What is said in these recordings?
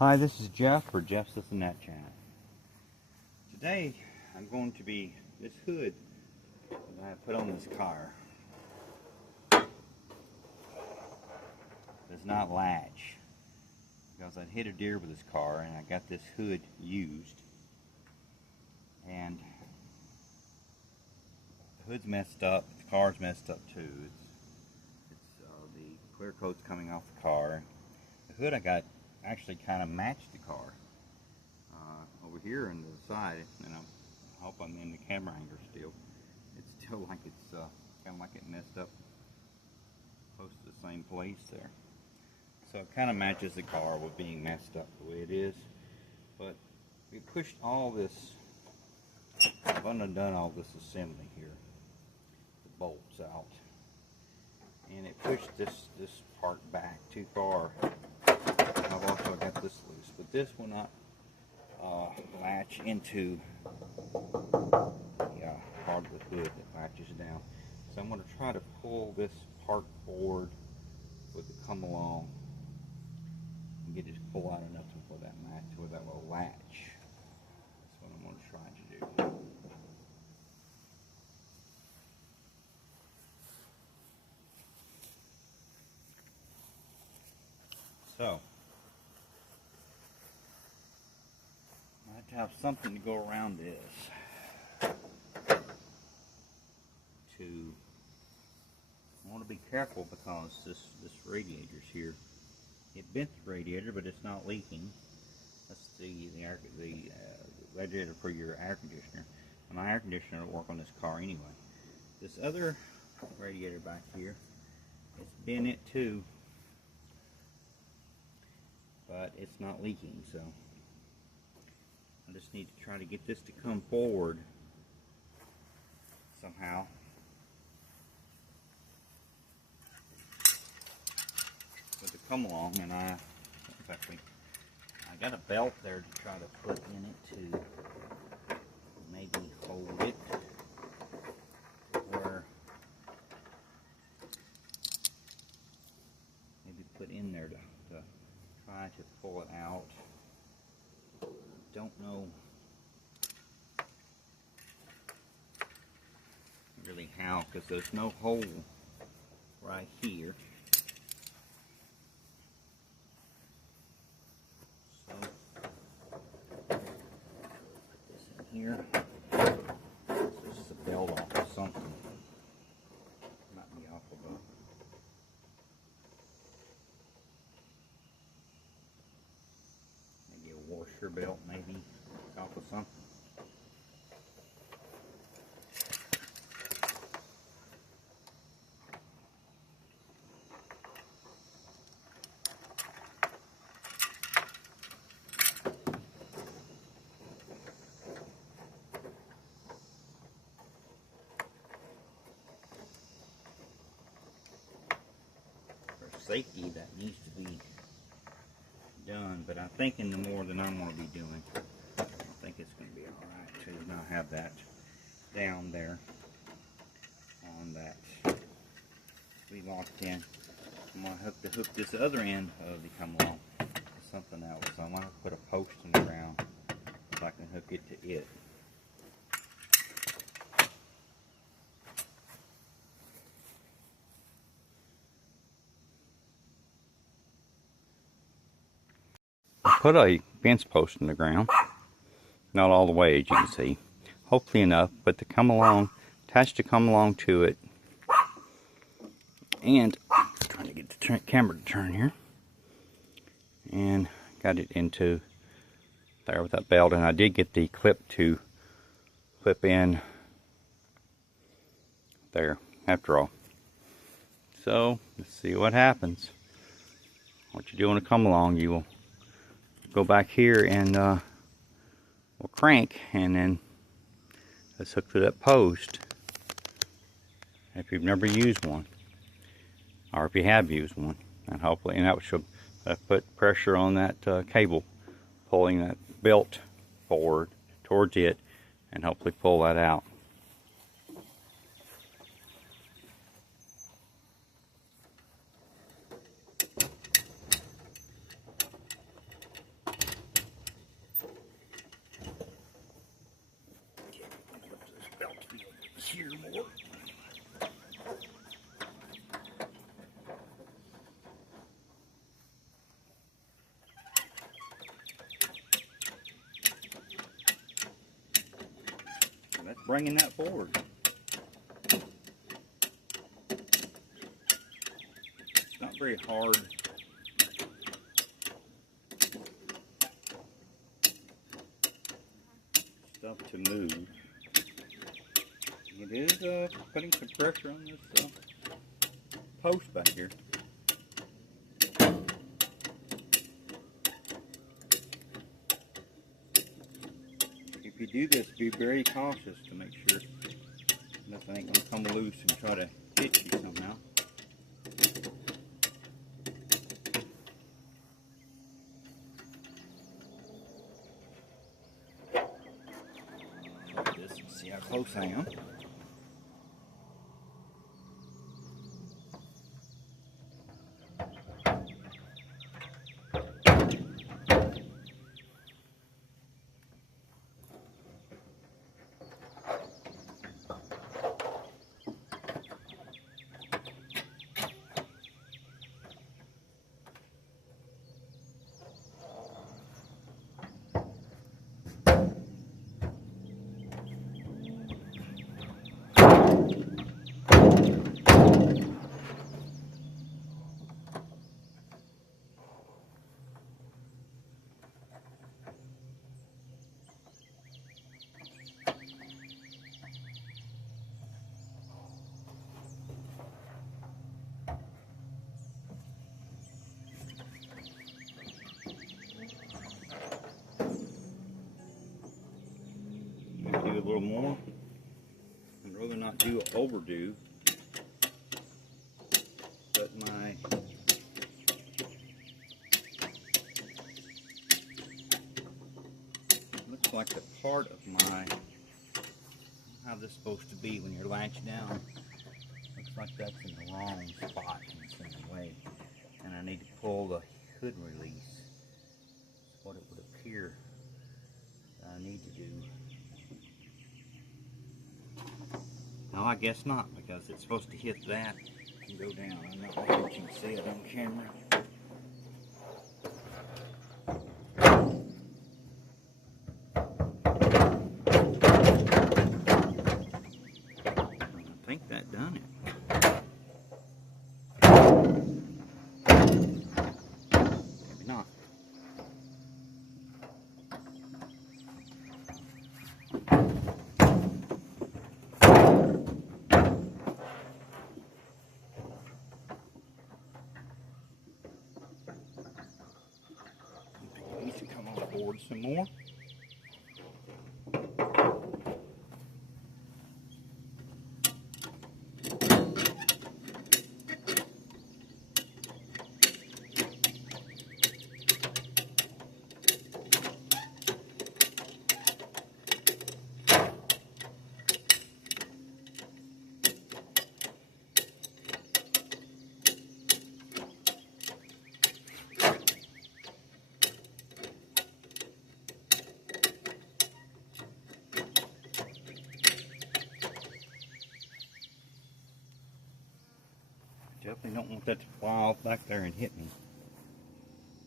Hi, this is Jeff for Jeff's This and That channel. Today I'm going to be this hood that I put on this car does not latch because I hit a deer with this car and I got this hood used, and the hood's messed up, the car's messed up too. It's the clear coat's coming off the car. The hood I got actually kind of matched the car over here on the side, and I hope I'm in the camera angle still. It's still like it's kind of like it messed up close to the same place there. So it kind of matches the car with being messed up the way it is. But we pushed all this, I've undone all this assembly here, the bolts out, and it pushed this part back too far. I've also got this loose, but this will not latch into the part of the hood that latches down. So I'm going to try to pull this part forward with the come along and get it to pull out enough for that latch, where that will latch. That's what I'm going to try to do. So I have to have something to go around this. I want to be careful because this radiator's here. It bent the radiator, but it's not leaking. That's the radiator for your air conditioner. And my air conditioner will work on this car anyway. This other radiator back here, it's bent it too, but it's not leaking. So I just need to try to get this to come forward somehow. With the come along, and I got a belt there to try to put in it to maybe hold it where, maybe put in there to try to pull it out. Don't know really how, because there's no hole right here. So put this in here. So this is a belt off or something. Might be off of maybe a washer belt, maybe off of something. Safety that needs to be done, but I'm thinking the more than I'm going to be doing, I think it's going to be alright to not have that down there on that we locked in. I'm going to have to hook this other end of the come along to something else, so I'm going to put a post in the ground so I can hook it to it. Put a fence post in the ground, not all the way as you can see, hopefully enough, but to come along, attach to come along to it, and trying to get the camera to turn here, and got it into there with that belt, and I did get the clip to clip in there after all. So let's see what happens. What you do want to come along, you will go back here and we'll crank, and then let's hook to that post if you've never used one, or if you have used one, and hopefully, and that should put pressure on that cable, pulling that belt forward towards it, and hopefully pull that out. bringing that forward. It's not very hard. Stuff to move. It is putting some pressure on this post back here. If you do this, be very cautious to make sure nothing ain't gonna come loose and try to hit you somehow. Try this and see how close I am. Do a little more. I'd rather not do overdo, but my looks like the part of my how this is supposed to be when you're latched down. Looks like that's in the wrong spot in the same way, and I need to pull the hood release. That's what it would appear that I need to do. No, I guess not, because it's supposed to hit that and go down. I'm not sure if you can see it on camera. I think that done it. Maybe not. Come on board some more. Definitely don't want that to fly off back there and hit me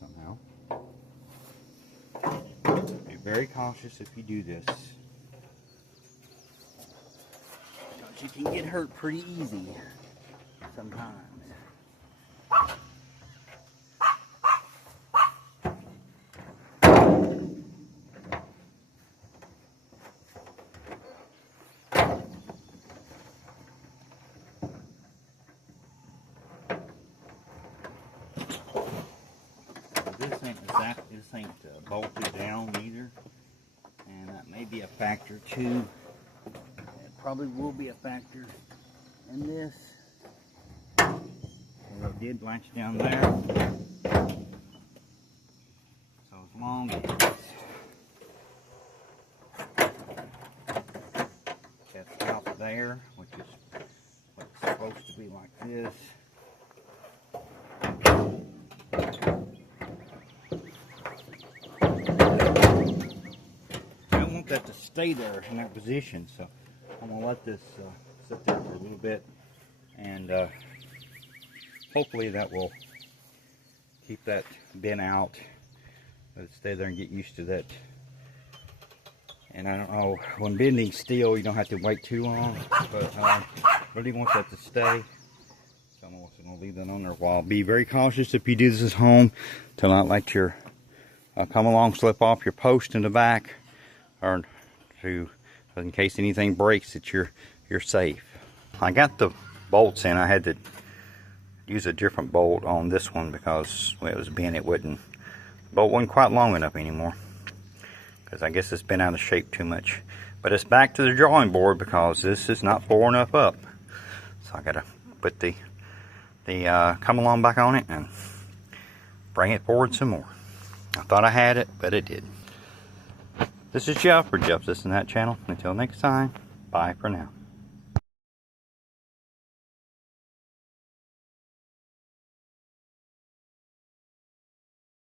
somehow. Be very cautious if you do this, because you can get hurt pretty easy sometimes. This ain't bolted down either, and that may be a factor too. It probably will be a factor in this. So it did latch down there. So as long as that's out there, which is what it's supposed to be like this. That to stay there in that position, so I'm gonna let this sit there for a little bit, and hopefully that will keep that bin out. Let it stay there and get used to that, And I don't know, when bending steel, you don't have to wait too long, but really want that to stay. So I'm also going to leave that on there a while. Be very cautious if you do this at home to not let your come along slip off your post in the back, or to, in case anything breaks, that you're safe. I got the bolts in. I had to use a different bolt on this one because when it was bent, the bolt wasn't quite long enough anymore, because I guess it's been out of shape too much. But it's back to the drawing board because this is not boring enough up. So I gotta put the come along back on it and bring it forward some more. I thought I had it, but it didn't. This is Jeff for Jeff's This and That channel. Until next time, bye for now.